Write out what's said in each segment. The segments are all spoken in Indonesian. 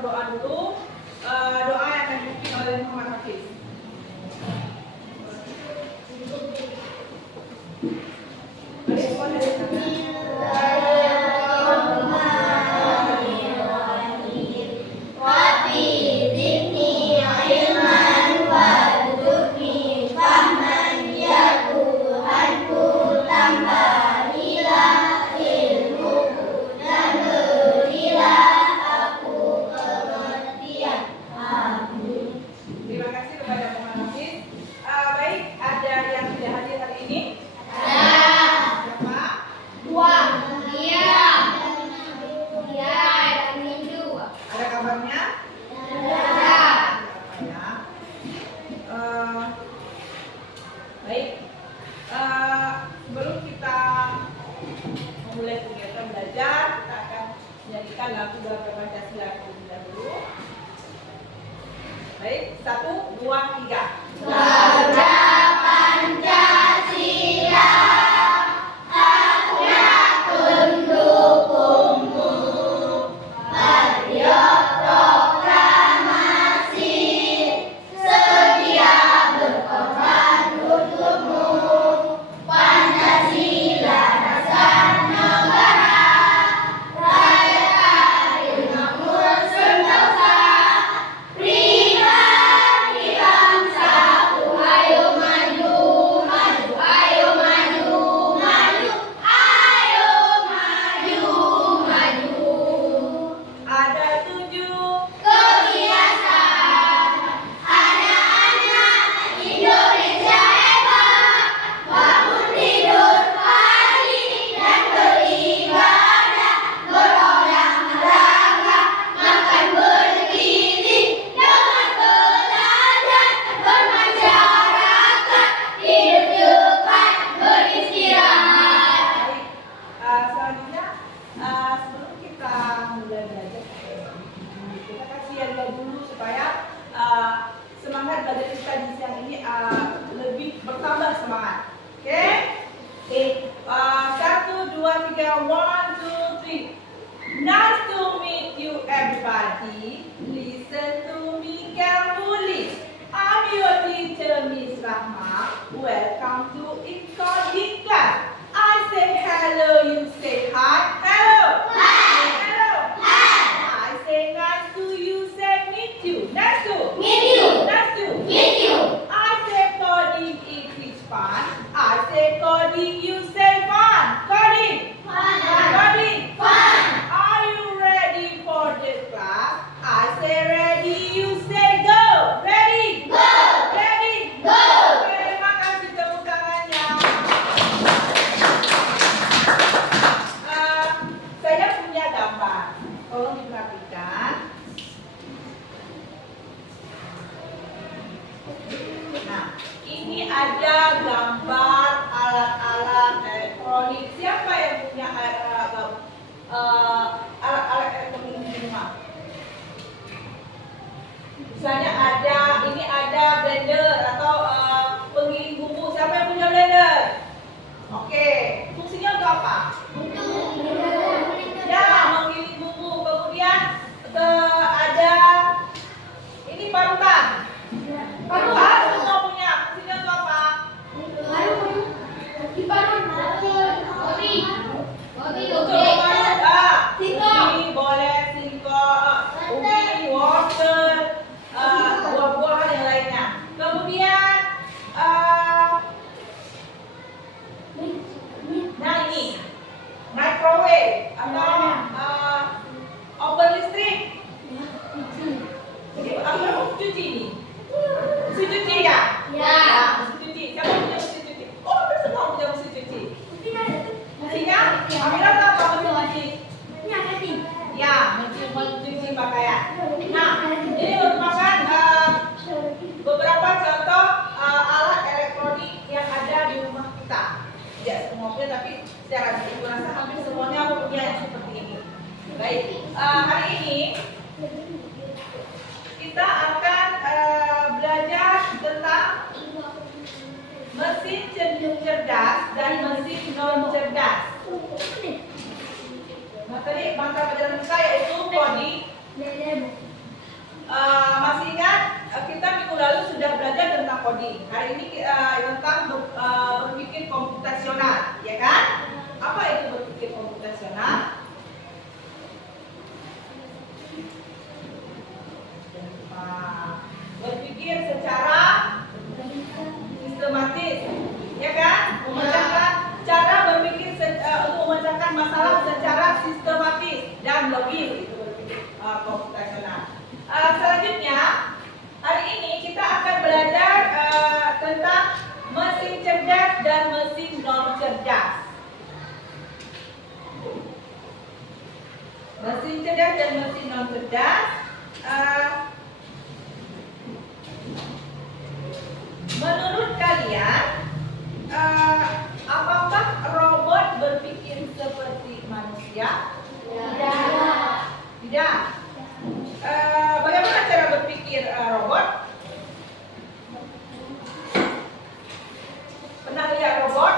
berdoa dulu. Doa yang akan dipimpin oleh Muhammad Hafiz. Sebelum kita memulai kegiatan belajar, kita akan menyanyikan lagu Bangga Pancasila terlebih dahulu. Baik, 1, 2, 3. Bangga Pancasila, haknya pendukungmu, patriot proklamasi, sedia berkorban untukmu. Pancasila dasar negara, rakyat makmur sentosa, pribadi bangsa ku ayo maju, maju, ayo maju, maju, ayo maju, maju. Ada 7 Kebiasaan anak-anak Indonesia hebat, bangun tidur pagi dan beribadah, berolahraga, makan bergizi, dengan belajar, bermasyarakat, hidup cepat, beristirahat. Selanjutnya, sebelum kita mulai belajar, kita kasih yang dulu supaya semangat belajar kita di siang ini lebih bertambah semangat. Oke? 1, 2, 3, 1, 2, 3. Nice to meet you everybody. Listen to me carefully. I'm your teacher, Miss Rahma. Welcome to Encoding class. I say hello, you say hi. Hello. Hi. Hello. Hi. I say nice to you, say meet you. Nice to. Meet you. Nice to. Meet you. I say coding, it is fun. I say coding, you say fun. Coding. Fun. Coding. Fun. Are you ready for the class? I say ready, you say go. Ready? Go. Ready? Go. Terima kasih tepuk tangannya. Saya punya gambar. Tolong diperhatikan. Nah, ini ada gambar alat-alat elektronik. Siapa yang punya alat-alat elektronik di rumah? Misalnya ini ada blender atau penggiling bumbu. Siapa yang punya blender? Oke, fungsinya untuk apa? Ya, menggiling bumbu. Kemudian ada ini parutan. Parutan semua punya. Fungsinya untuk apa? Untuk memarut. Ubi boleh, singkong, ubi, wortel, buah-buahan yang lainnya. Kemudian nah ini microwave atau oven listrik. Jadi apa mesin cuci ini? Mesin cuci ya? Ya. Mesin cuci. Siapa punya mesin cuci? Oh, hampir semua punya mesin cuci. Fungsinya? Amira tahu apa mesin cuci? Ya, mencuci pakaian. Nah, ini merupakan beberapa contoh alat elektronik yang ada di rumah kita. Tidak semua punya, tapi secara rasa hampir semuanya punya yang seperti ini. Baik, hari ini kita akan belajar tentang mesin cerdas dan mesin non cerdas. Materi pelajaran kita yaitu coding, Masih ingat kita minggu lalu sudah belajar tentang coding. Hari ini tentang berpikir komputasional, ya kan? Apa itu berpikir komputasional? Berpikir secara sistematis, ya kan? Memecahkan cara berpikir untuk memecahkan masalah secara sistematis dan logis, itu berpikir komputasional. Selanjutnya, hari ini kita akan belajar tentang mesin cerdas dan mesin non cerdas. Mesin cerdas dan mesin non cerdas. Menurut kalian, apakah robot berpikir seperti manusia? Tidak. Bagaimana cara berpikir robot? Pernah lihat robot?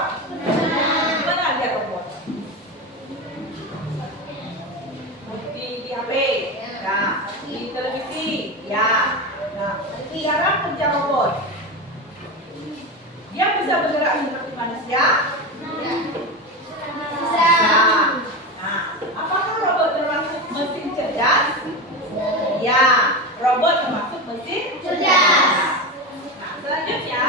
Pernah lihat robot? Di HP, nah, di televisi, ya. Nah, cara kerja robot. Dia bisa bergerak seperti manusia? Bisa. Nah, apakah robot termasuk mesin cerdas? Ya, robot termasuk mesin cerdas. Nah, selanjutnya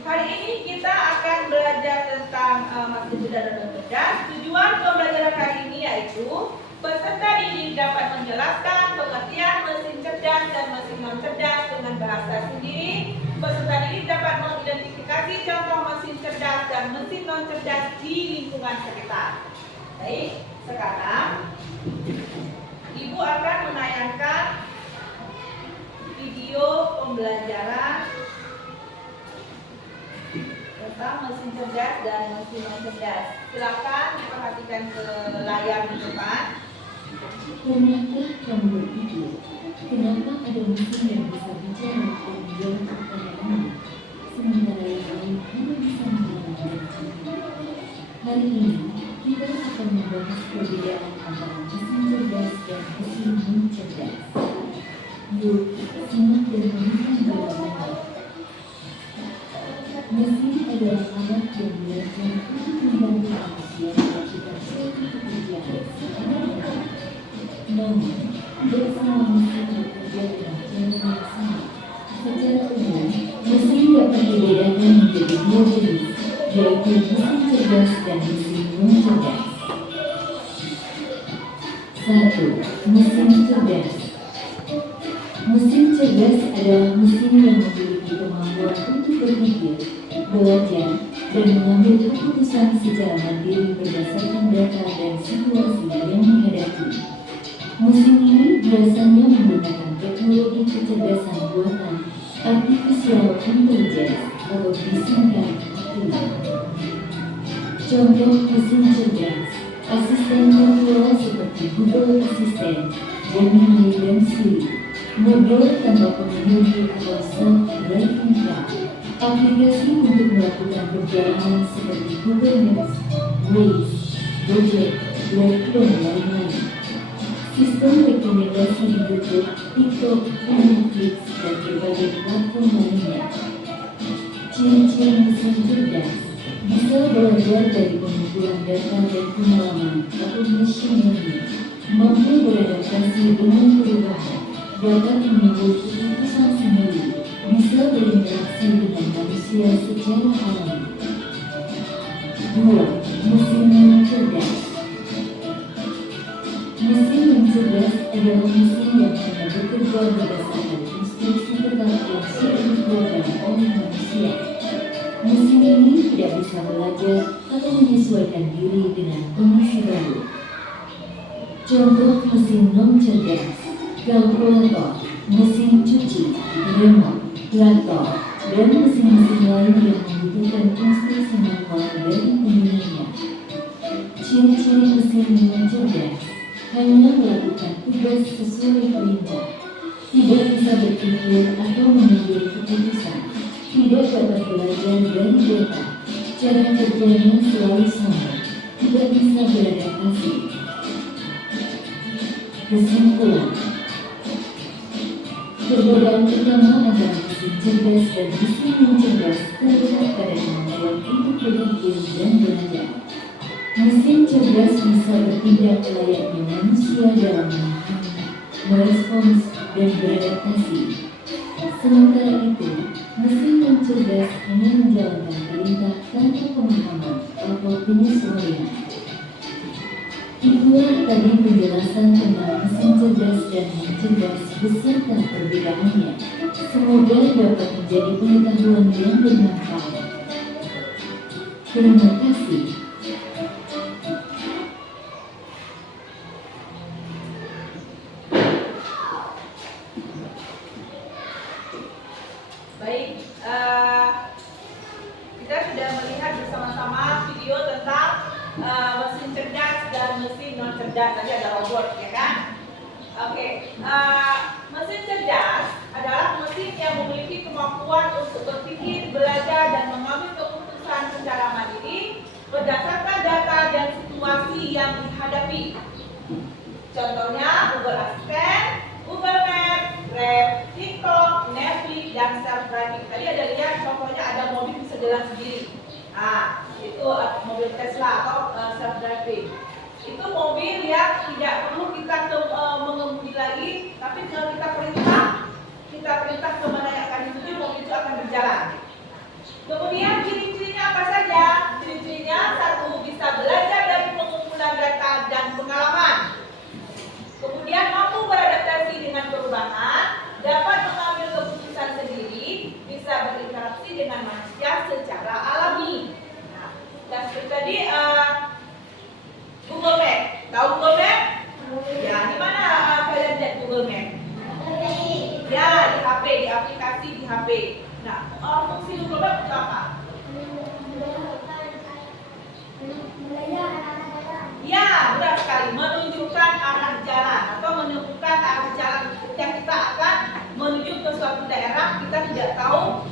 hari ini kita akan belajar tentang mesin cerdas dan non cerdas. Tujuan pembelajaran hari ini yaitu peserta didik dapat menjelaskan pengertian mesin cerdas dan mesin non cerdas dengan bahasa sendiri. Peserta didik dapat mengidentifikasi contoh mesin cerdas dan mesin non cerdas di lingkungan sekitar. Baik, sekarang Ibu akan menayangkan video pembelajaran tentang mesin cerdas dan mesin non cerdas. Silakan perhatikan ke layar di depan. Pernahkah kamu berpikir, kenapa ada mesin yang bisa bicara dan menjawab pertanyaanmu, sementara yang lain hanya bisa mendengar? Hari ini, kita akan membahas perbedaan antara mesin cerdas dan mesin non cerdas. Yuk, simak dan renungkan jawabannya. Mesin adalah alat yang belajar untuk membantu manusia melakukan suatu pekerjaan. Namun, tidak semua mesin bekerja dengan cara yang sama. Secara umum, mesin dapat dibedakan menjadi dua jenis, yaitu mesin cerdas dan mesin non cerdas. 1. Mesin cerdas. Mesin cerdas adalah mesin yang memiliki kemampuan untuk berpikir, belajar, dan mengambil keputusan secara mandiri berdasarkan data dan situasi yang dihadapi. Mesin ini biasanya menggunakan teknologi kecerdasan buatan artificial intelligence atau disingkat AI. Contoh mesin cerdas, asisten virtual seperti Google Assistant, Gemini dan Siri, mobil tanpa pengemudi atau self-driving car, aplikasi untuk melakukan perjalanan seperti Google Maps, Waze, Gojek, Grab, dan lain-lain. Sistem rekomendasi di YouTube, TikTok, Netflix, dan berbagai platform lainnya. Ciri-ciri mesin cerdas bisa belajar dari pengumpulan data dan pengalaman atau machine learning, mampu beradaptasi dengan perubahan, dapat mengambil keputusan sendiri, bisa berinteraksi dengan manusia secara alami. 2. Mesin non cerdas. Mesin yang cerdas adalah mesin yang hanya bekerja berdasarkan instruksi tetap yang sudah dikeluarkan oleh manusia. Mesin ini tidak bisa belajar atau menyesuaikan diri dengan kondisi baru. Contoh mesin non cerdas: kalkulator, mesin cuci, remote, laptop, dan mesin-mesin lain yang membutuhkan instruksi manual dari penggunanya. Ciri-ciri mesin non cerdas: hanya melakukan tugas sesuai perintah, tidak bisa berpikir atau mengambil keputusan, tidak dapat belajar dari data, cara kerjanya selalu sama, tidak bisa beradaptasi. Kesimpulan, perbedaan utama antara mesin cerdas dan mesin non cerdas terletak pada kemampuan untuk berpikir dan belajar. Mesin cerdas bisa bertindak layaknya manusia dalam memahami, merespons, dan beradaptasi. Sementara itu, mesin non cerdas hanya menjalankan perintah tanpa pemahaman atau penyesuaian. Itulah tadi penjelasan tentang mesin cerdas dan non cerdas beserta perbedaannya. Semoga dapat menjadi pengetahuan yang bermanfaat. Terima kasih. Baik, kita sudah melihat bersama-sama video tentang mesin cerdas dan mesin non cerdas. Tadi ada robot, ya kan? Oke, mesin cerdas adalah mesin yang memiliki kemampuan untuk berpikir, belajar, dan mengambil keputusan secara mandiri berdasarkan data dan situasi yang dihadapi. Contohnya Google Assistant, Google Maps, Grab, TikTok, Netflix, dan self-driving. Tadi ada lihat contohnya ada mobil bisa jalan sendiri. Nah, itu mobil Tesla atau self-driving. Itu mobil yang tidak perlu kita mengemudi lagi, tapi kalau kita perintah kemana yang akan dituju, mobil itu akan berjalan. Kemudian ciri-cirinya apa saja? Ciri-cirinya satu, bisa belajar dari pengumpulan data dan pengalaman. Kemudian mampu beradaptasi dengan perubahan, dapat mengambil keputusan sendiri, bisa berinteraksi dengan manusia secara alami. Nah, dan seperti tadi Google Map, tahu Google Map? Ya, di mana kalian lihat Google Map? Ya, di HP, di aplikasi di HP. Nah, fungsi Google Map itu apa? Ya, benar sekali. Menunjukkan arah jalan atau menemukan arah jalan ketika kita akan menuju ke suatu daerah, kita tidak tahu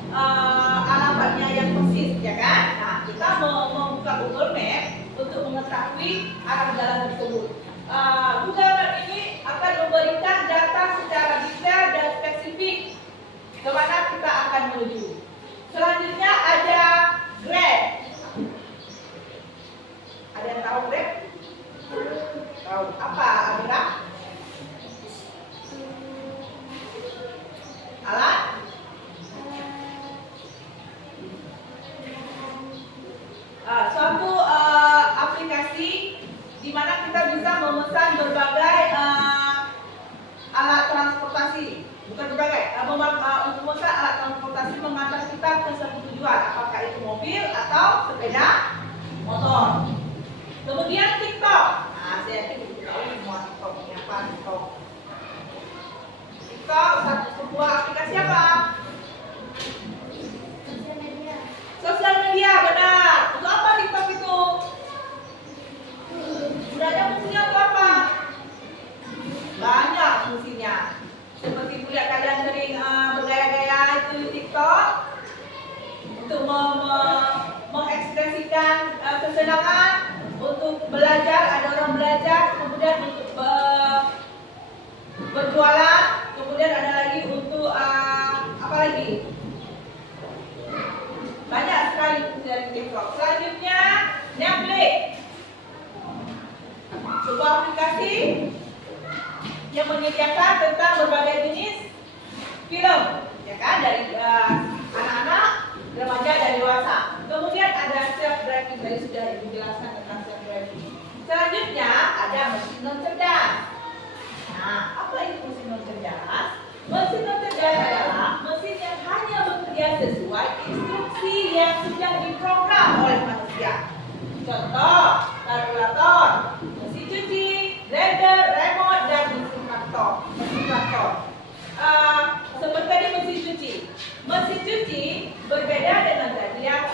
alamatnya yang persis, ya kan? Nah, kita membuka Google Map untuk mengetahui arah jalan tersebut. Google Map ini akan memberikan data secara detail dan spesifik kemana kita akan menuju. Selanjutnya ada Grab. Ada yang tahu Grab? Tahu apa Amira? Alat? Suatu aplikasi di mana kita bisa memesan berbagai alat transportasi, bukan berbagai, memesan alat transportasi mengantar kita ke suatu tujuan, apakah itu mobil atau sepeda motor. Kemudian TikTok. Nah, saya yakin ibu tahu semua TikTok ini apa TikTok. TikTok sebuah aplikasi apa? Sosial media, benar. Untuk apa TikTok itu? Gunanya fungsinya untuk apa? Banyak fungsinya. Seperti kuliah kalian sering bergaya-gaya itu di TikTok untuk mengekspresikan kesenangan, untuk belajar, ada orang belajar, kemudian untuk berjualan, kemudian ada lagi untuk apa lagi? Banyak sekali fungsi dari TikTok. Selanjutnya Netflix, sebuah aplikasi yang menyediakan tentang berbagai jenis film, ya kan, dari anak-anak, remaja, dan dewasa. Kemudian ada self-driving, tadi sudah dijelaskan tentang self-driving. Selanjutnya ada mesin non cerdas. Nah, apa itu mesin non cerdas? Mesin non cerdas adalah mesin yang hanya bekerja sesuai instruksi yang sudah diprogram oleh manusia. Contoh, kalkulator, mesin cuci, blender, remote, dan mesin traktor. Seperti tadi mesin cuci. Mesin cuci berbeda dengan tadi yang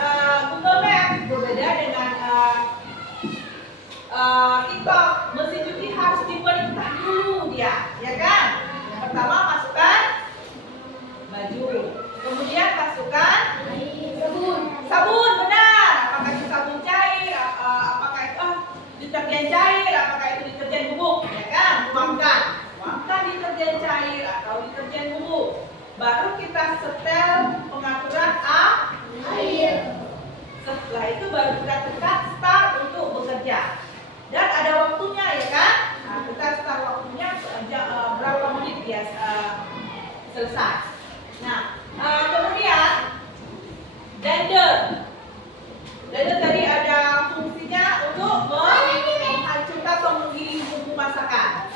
Google Maps, berbeda dengan TikTok. Mesin cuci harus diperintah dulu dia, ya kan? Yang pertama masukkan baju, kemudian masukkan sabun, benar. Apakah itu sabun cair? Apakah itu baru kita setel pengaturan air. Setelah itu baru kita tekan start untuk bekerja. Dan ada waktunya ya kan? Nah, kita start waktunya berapa menit ya selesai. Nah, kemudian blender. Blender tadi ada fungsinya untuk menghancurkan atau menggiling bumbu masakan.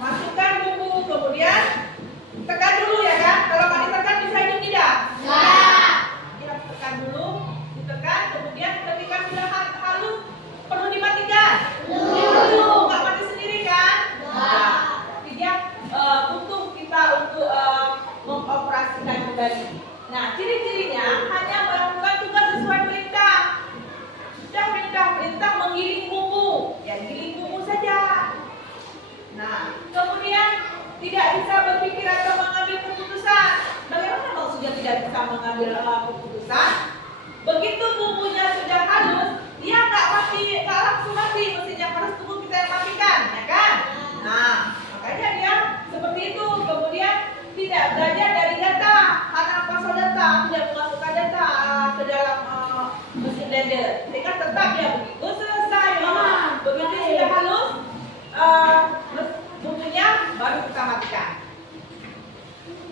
Masukkan bumbu, kemudian tekan dulu ya kan? Kalau nggak ditekan bisa hidup tidak? Kita tekan dulu, ditekan, kemudian ketika sudah halus perlu dimatikan. Dulu, nggak mati sendiri kan? Nah, jadi dia butuh kita untuk mengoperasikan kembali. Nah, ciri-cirinya hanya melakukan tugas sesuai perintah. Sudah perintah menggiling bumbu, ya giling bumbu saja. Nah, kemudian tidak bisa berpikir atau mengambil keputusan. Bagaimana maksudnya tidak bisa mengambil keputusan? Begitu bumbunya sudah halus, dia nggak langsung mati, mesinnya harus tunggu kita yang matikan, ya kan? Nah, makanya dia seperti itu. Kemudian tidak belajar dari data, karena pasal data, tidak memasukkan data ke dalam mesin blender. Sehingga tetap ya begitu selesai, begitu sudah halus, bumbunya baru kita matikan.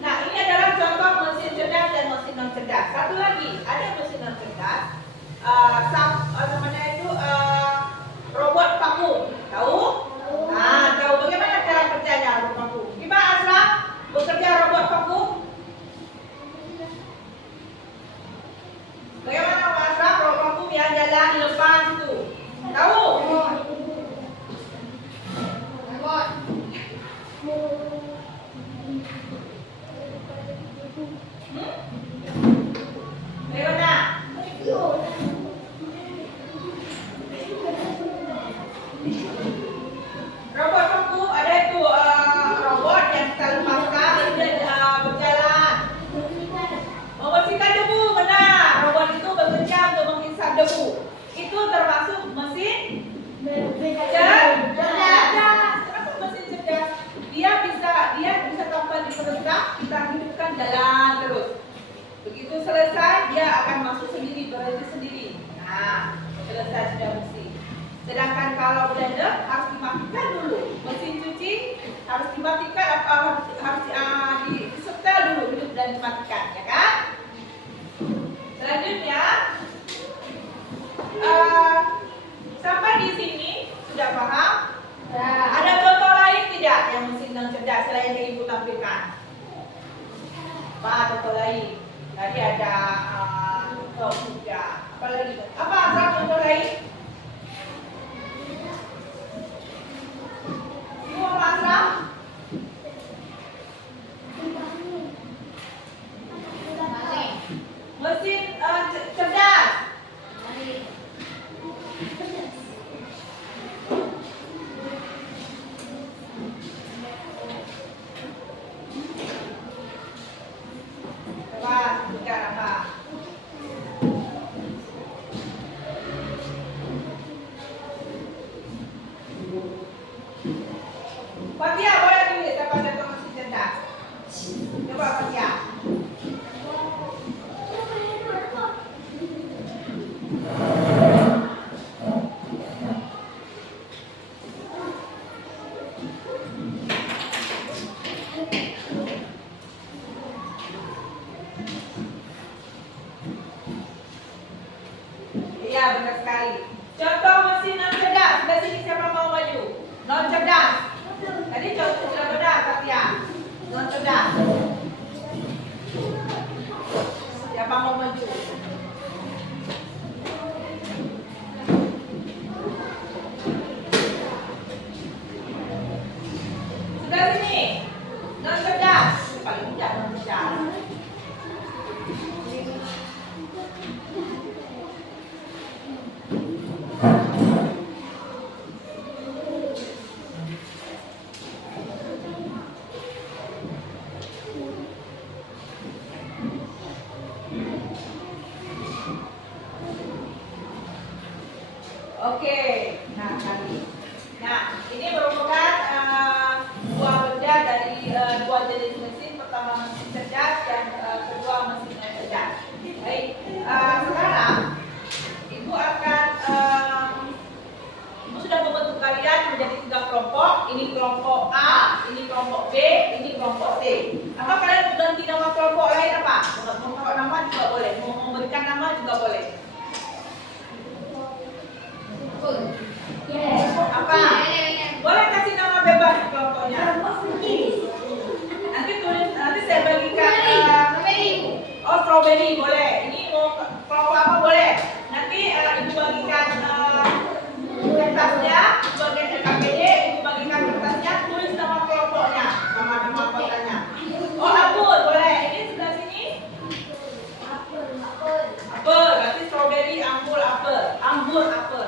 Nah, ini adalah contoh mesin cerdas dan mesin non cerdas. Satu lagi, ada mesin non cerdas, namanya itu robot vakum. Tahu? Nah, tahu bagaimana cara kerjanya robot vakum? Gimana Aslam bekerja robot vakum? Bagaimana Pak Aslam robot vakum yang jalan di depan itu? Tahu? Bagaimana? Robot vakum ada itu robot yang kita lepaskan dan berjalan membersihkan debu. Benar, robot itu bekerja untuk menghisap debu. Itu termasuk mesin cerdas. Kenapa mesin cerdas? Dia bisa tanpa diperintah kita hidupkan jalan terus. Begitu selesai dia akan masuk sendiri, berhenti sendiri. Nah, selesai sudah bersih. Sedangkan kalau blender harus dimatikan dulu. Mesin cuci harus dimatikan, harus disetel dulu, hidup dan dimatikan, ya kan? Selanjutnya, sampai di sini sudah paham? Ada contoh lain tidak yang mesin non cerdas selain yang ibu tampilkan? Apa contoh lain? Tadi ada contoh juga. Apa lagi? Apa asal contoh lain? Semua pasang? Mesin cerdas. Coba sebutkan apa? Fatia boleh tulis apa contoh mesin cerdas? Coba Fatia. Iya benar sekali. Contoh mesin non cerdas. Sebelah sini siapa mau maju? Non cerdas. Tadi contoh sudah benar Fatia. Non cerdas. Siapa mau maju? Sebelah sini. Non cerdas. Paling mudah non cerdas. Oke, nah tadi. Nah, ini merupakan dua benda dari dua jenis mesin. Pertama mesin yang kedua mesinnya saja. Baik, sekarang Ibu akan Ibu sudah membentuk kalian menjadi 3 kelompok. Ini kelompok A, ini kelompok B, ini kelompok C. Apa kalian mau ganti nama kelompok lain apa? Mau taruh nama juga boleh, mau memberikan nama juga boleh. Apa? Boleh kasih nama bebas kelompoknya. Nanti saya bagikan. Oh, strawberry boleh. Ini mau kelompok apa boleh. Nanti Ibu bagikan kertasnya, bagian LKPD, Ibu bagikan kertasnya, tulis nama kelompoknya, nama kotanya. Oh, apel boleh. Ini sebelah sini. Apel, berarti strawberry, anggur, apel. Anggur, apel.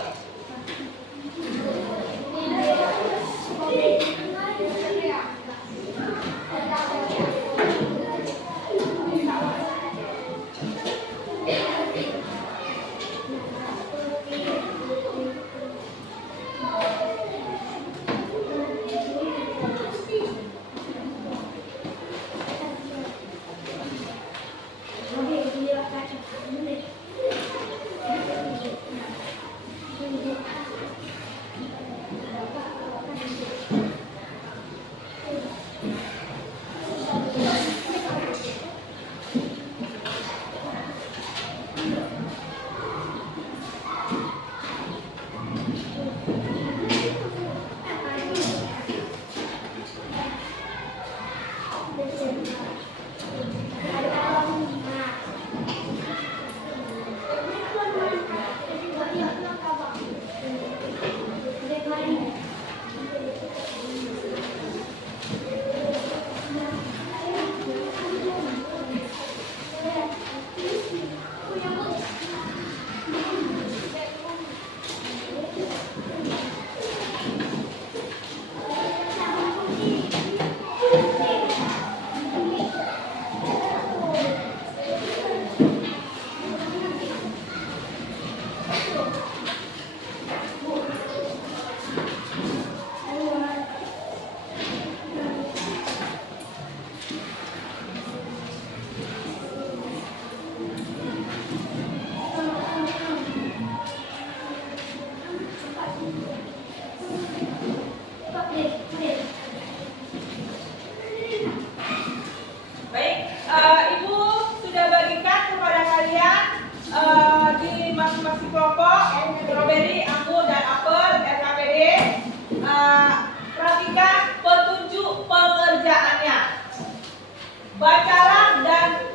Bacalah dan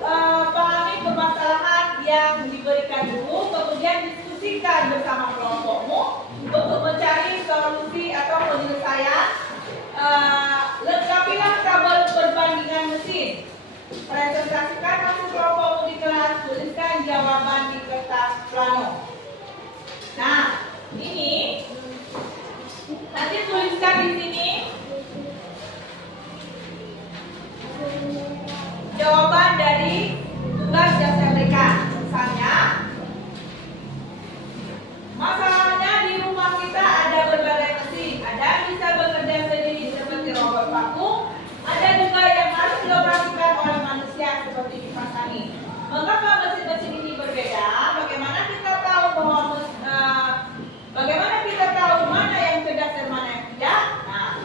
pahami permasalahan yang diberikan dulu, kemudian diskusikan bersama kelompokmu untuk mencari solusi atau penyelesaian. Lengkapilah tabel perbandingan mesin. Presentasikan hasil kelompokmu di kelas, tuliskan jawaban di kertas plano. Nah, ini nanti tuliskan di sini jawaban dari tugas yang saya berikan. Misalnya, masalahnya di rumah kita ada berbagai mesin. Ada yang bisa bekerja sendiri seperti robot vakum, ada juga yang harus dioperasikan oleh manusia seperti kipas angin. Mengapa mesin-mesin ini berbeda? Bagaimana kita tahu mana yang cerdas dan mana yang tidak? Nah,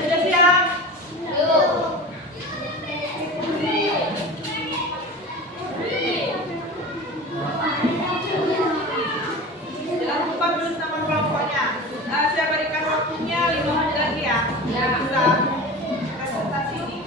Sudah siap? Jangan lupa tulis nama kelompoknya. Saya berikan waktunya 5 menit lagi ya. Ya, bisa presentasi ini.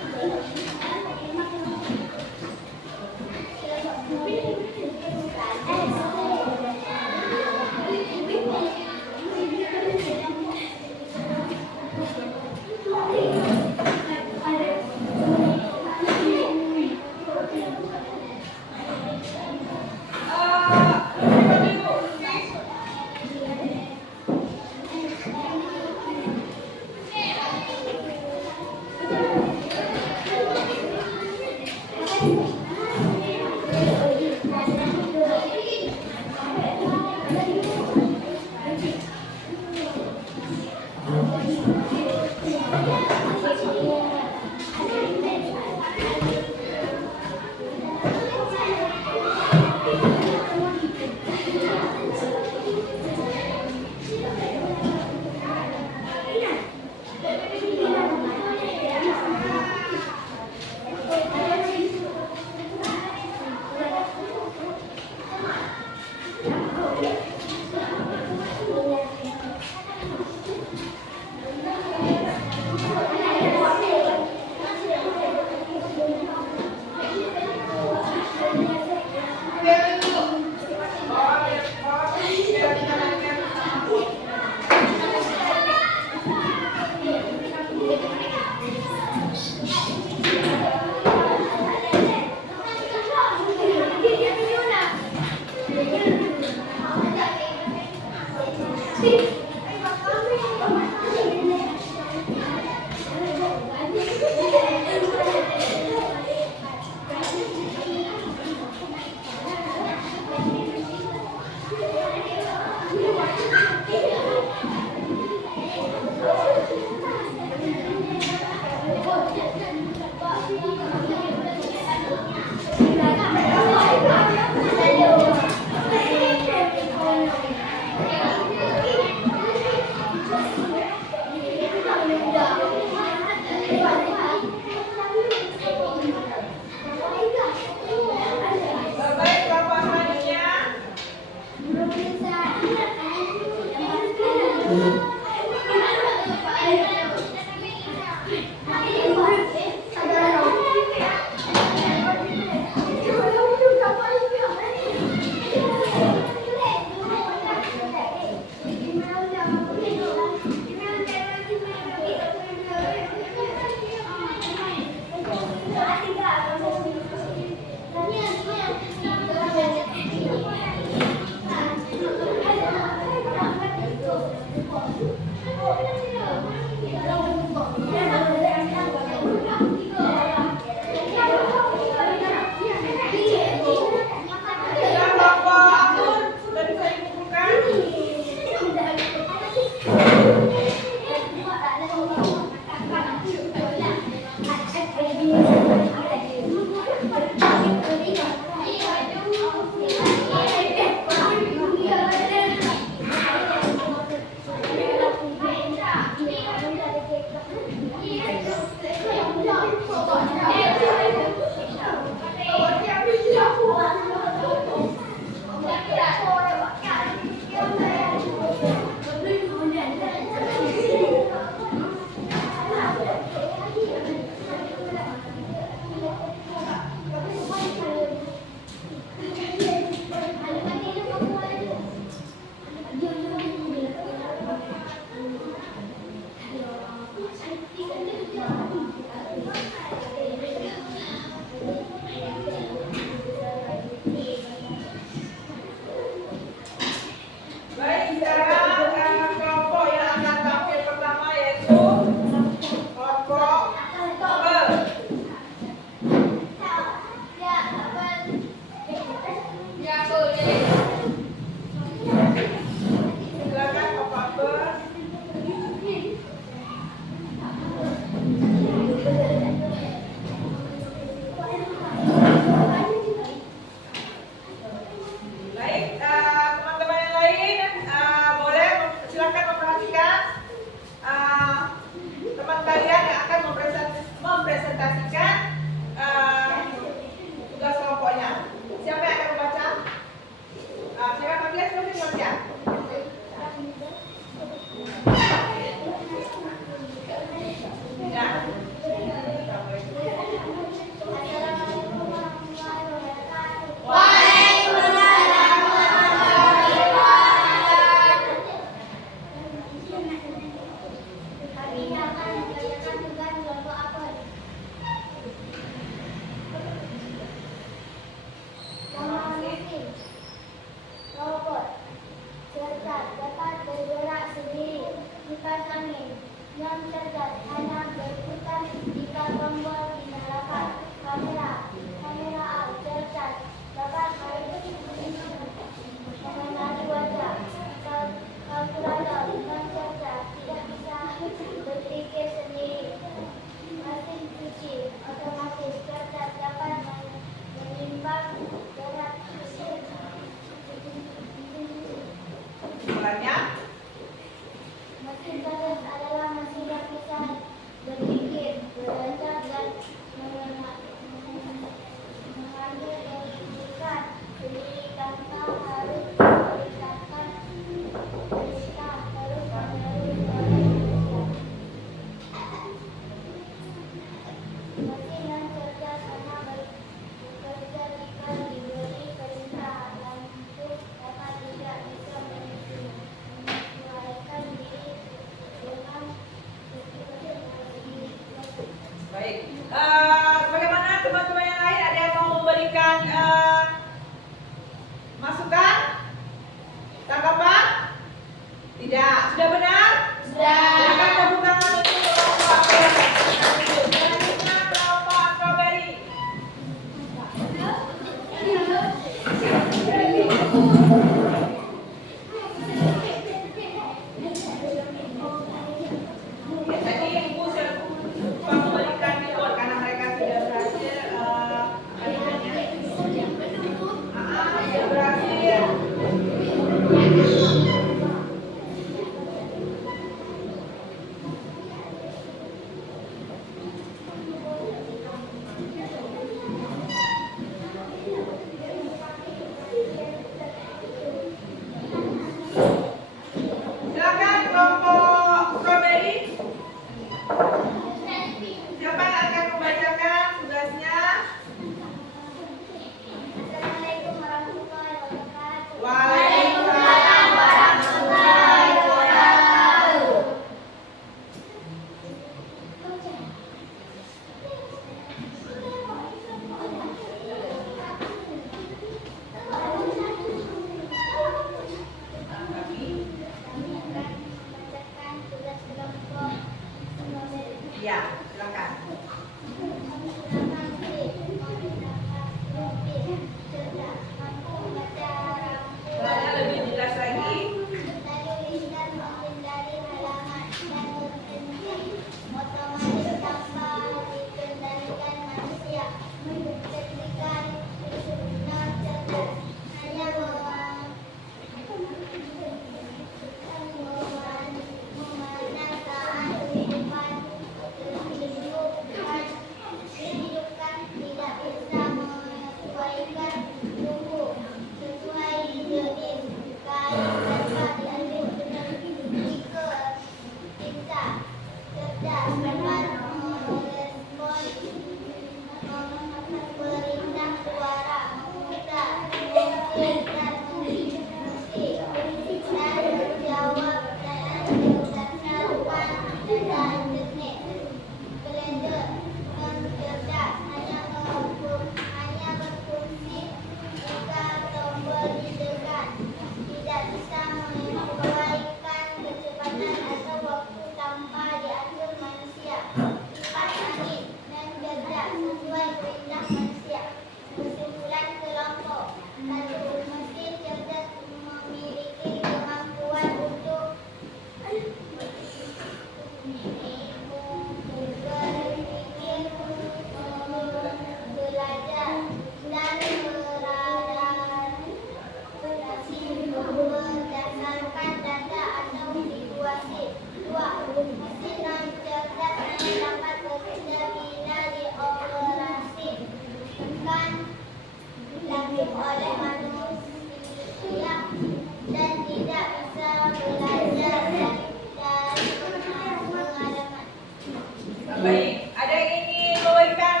Baik, ada yang ingin memberikan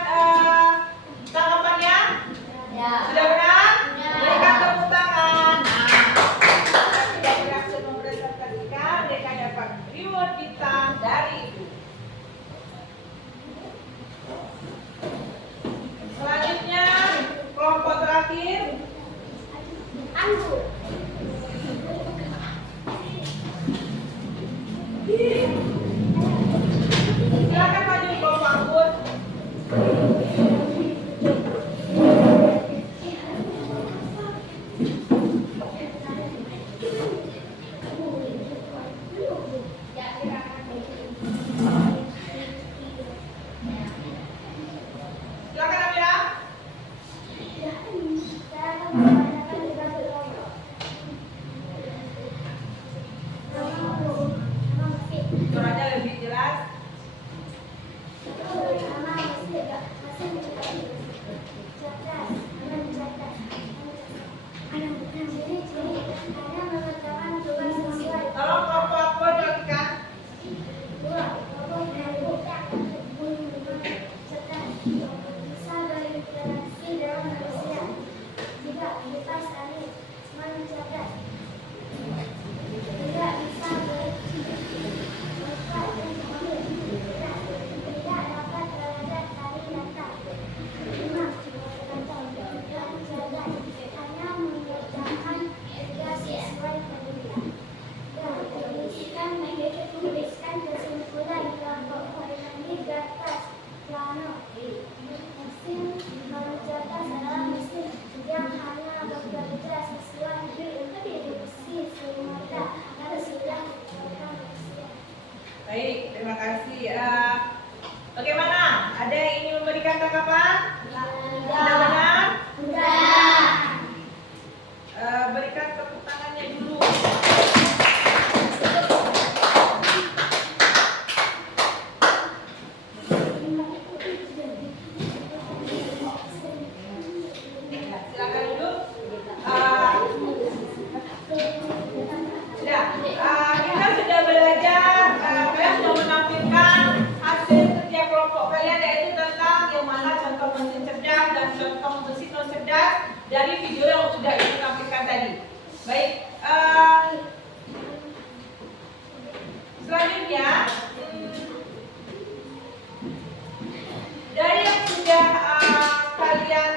tanggapannya? Sudah benar? Berikan tepuk tangan. Nah, tidak berhasil mempresentasikan, mereka dapat reward bintang dari Ibu. Selanjutnya, kelompok terakhir. Silakan maju kelompok anggur. Silakan Amira. Suaranya lebih jelas. Tolong kelompok anggur dilakukan. Baik, terima kasih. Bagaimana? Ada yang ingin memberikan tanggapan? Sudah benar? Berikan tepuk tangannya dulu. Silakan duduk. Sudah. Kita sudah belajar. Kalian sudah menampilkan hasil kerja kelompok kalian, yaitu tentang yang mana contoh mesin cerdas dan contoh mesin non cerdas dari video yang sudah Ibu tampilkan tadi. Baik. Selanjutnya, dari yang sudah kalian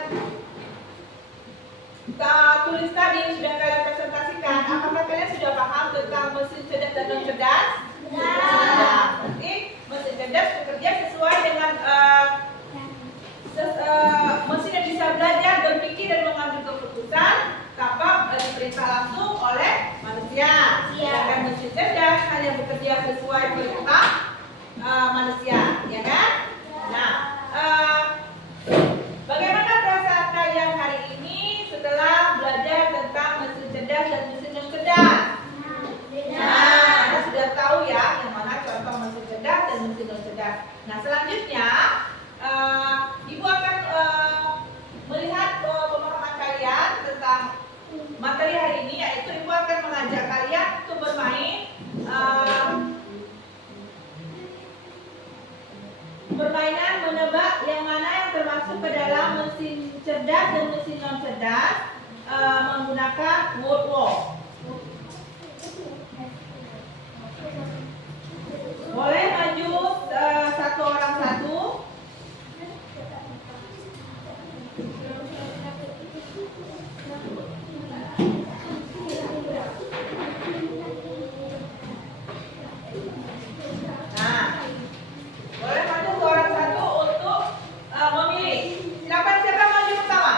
tulis tadi, sudah kalian presentasikan, apakah kalian sudah paham tentang mesin cerdas dan non cerdas? Sudah. Oke, mesin cerdas bekerja sesuai dengan mesin yang bisa belajar, berpikir dan mengambil keputusan tanpa diperintah langsung oleh manusia. Sedangkan mesin cerdas hanya bekerja sesuai perintah manusia, ya kan? Nah, bagaimana masuk ke dalam mesin cerdas dan mesin non cerdas menggunakan word walk. Boleh maju satu orang satu. Nah, boleh maju dua orang satu untuk memilih. Silakan siapa maju pertama.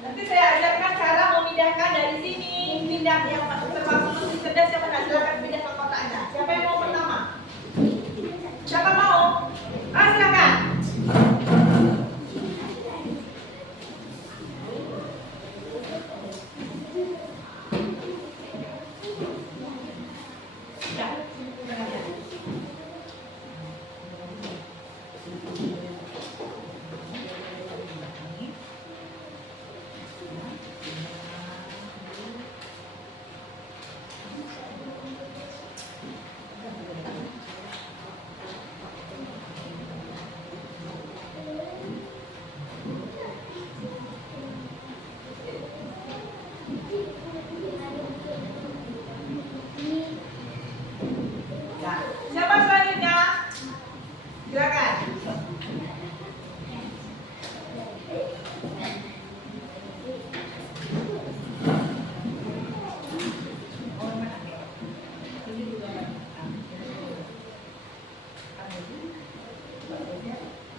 Nanti saya ajarkan cara memindahkan dari sini, pindah yang termasuk mesin cerdas yang mana. Silakan pindah ke kotaknya. Siapa yang mau pertama? Siapa mau? Silakan. Siapa selanjutnya? Silakan.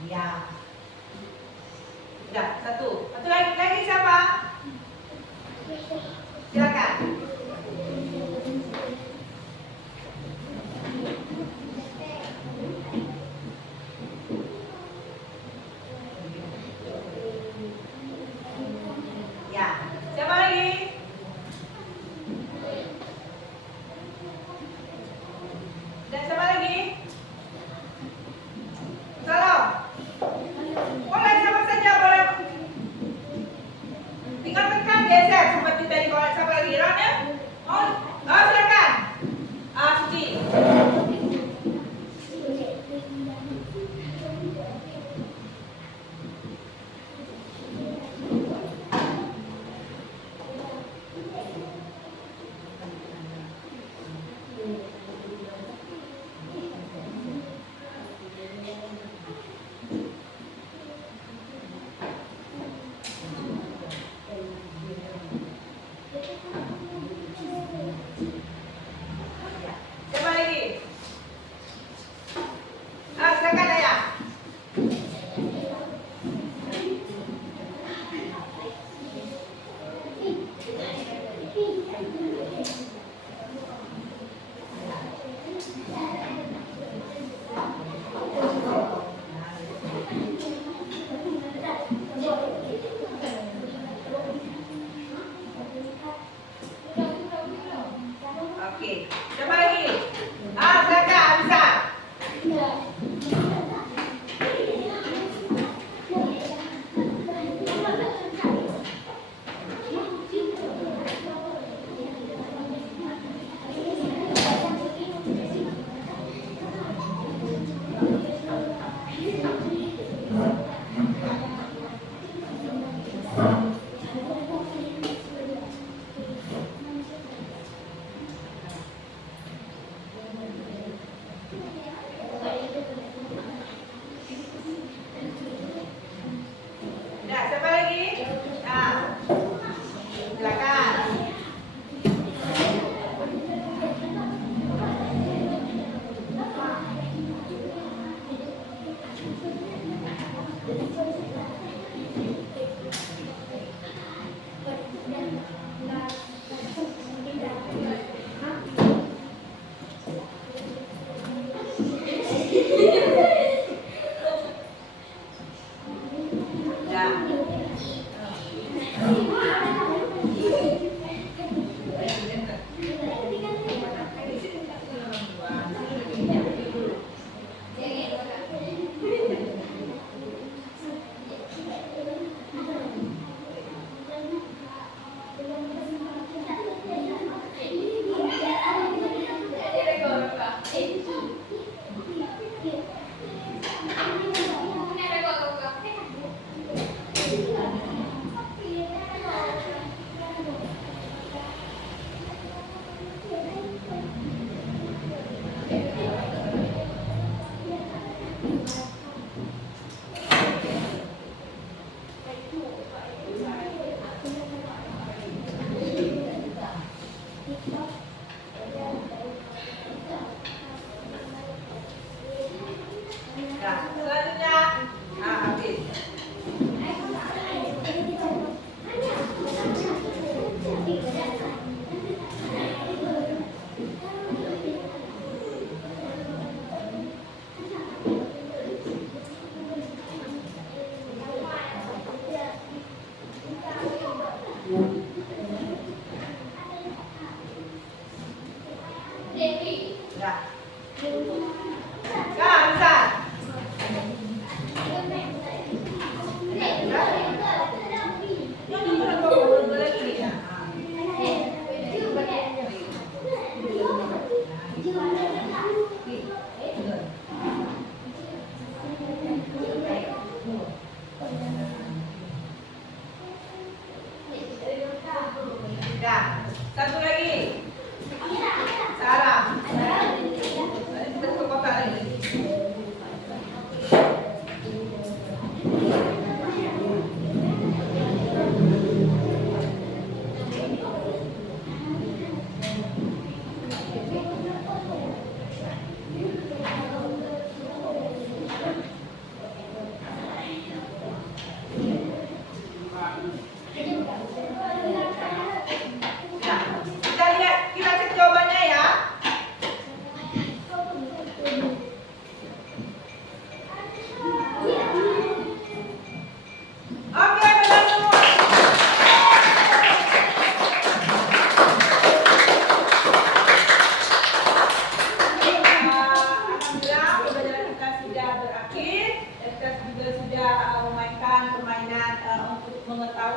Ya. Sudah, satu. Satu lagi siapa? Silakan. Ya, siapa lagi? Dan siapa lagi? Salam. Boleh siapa saja boleh. Tinggal tekan geser seperti tadi. Kalau siapa lagi? Ron ya? Oh, silakan. Suci. Siapa lagi? Silakan Ayah. Oke, siapa lagi? Silakan bisa. Nah, siapa lagi? Nah, silakan.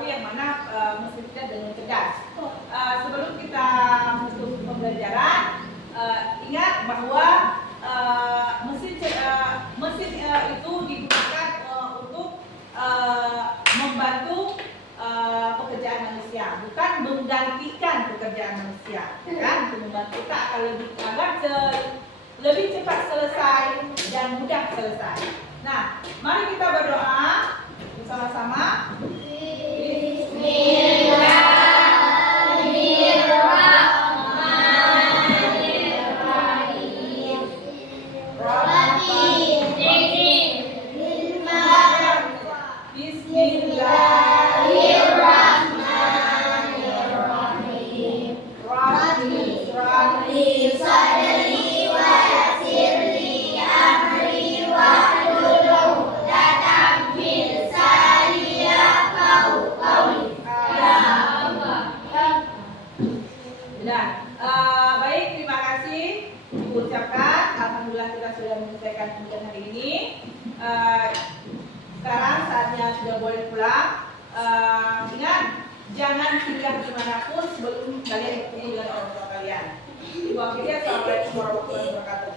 tahu yang mana mesin cerdas dan cerdas. Sebelum kita menutup pembelajaran, ingat bahwa mesin itu digunakan untuk membantu pekerjaan manusia, bukan menggantikan pekerjaan manusia, kan? Untuk membantu kita akan lebih cepat selesai dan mudah selesai. Nah, mari kita berdoa bersama-sama. Baik, terima kasih diucapkan. Alhamdulillah kita sudah menyelesaikan ujian hari ini. Sekarang saatnya sudah boleh pulang. Ingat, jangan singgah dimanapun sebelum kalian bertemu dengan orang tua kalian. Ibu akhirnya, assalamualaikum warahmatullahi wabarakatuh.